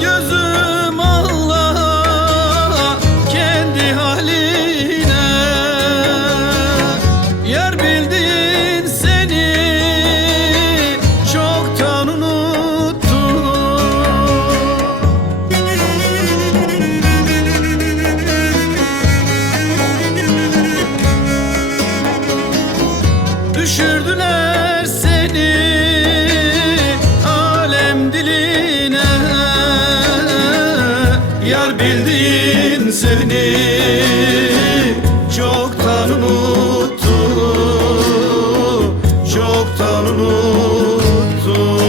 Gözüm Allah kendi haline, yar bildin seni çoktan unuttum. Düşürdüler seni alem diline, yar bildin seni çoktan unuttu, çoktan unuttu.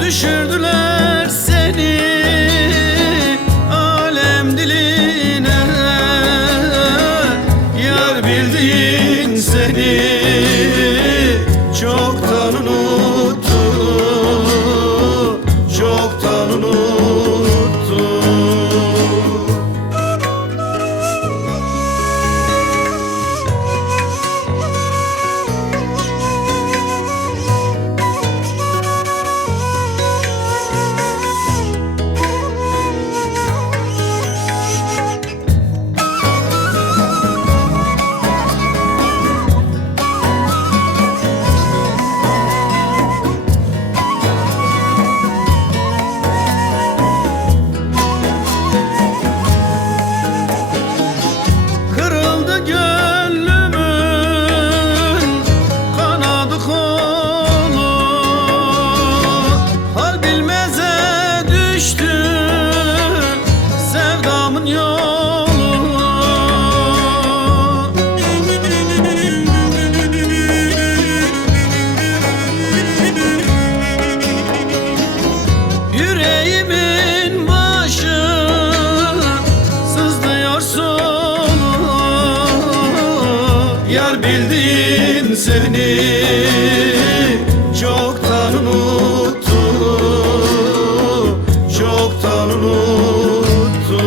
Düşürdüler seni alem diline, yar bildin seni çoktan unuttu, çoktan unuttu. Yüreğimin başı sızlıyor solu, yar bildin seni çoktan unuttu, çoktan unuttu.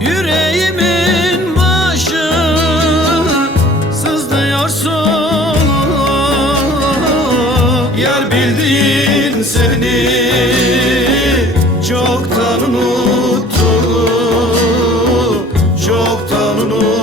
Yüreğimin başı sızlıyor solu, yar bildin seni çoktan unuttu, çoktan unuttu.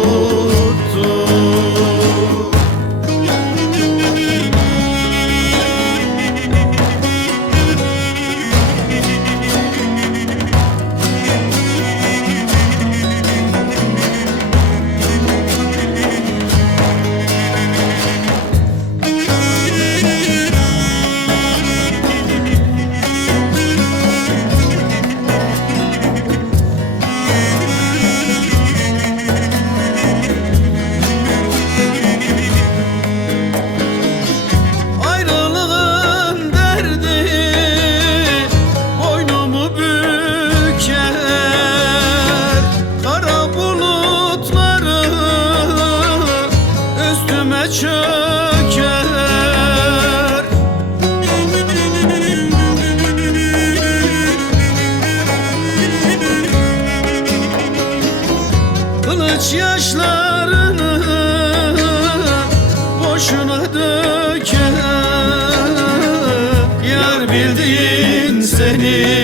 Çöker kılıç yaşlarını boşuna döker, yar bildin seni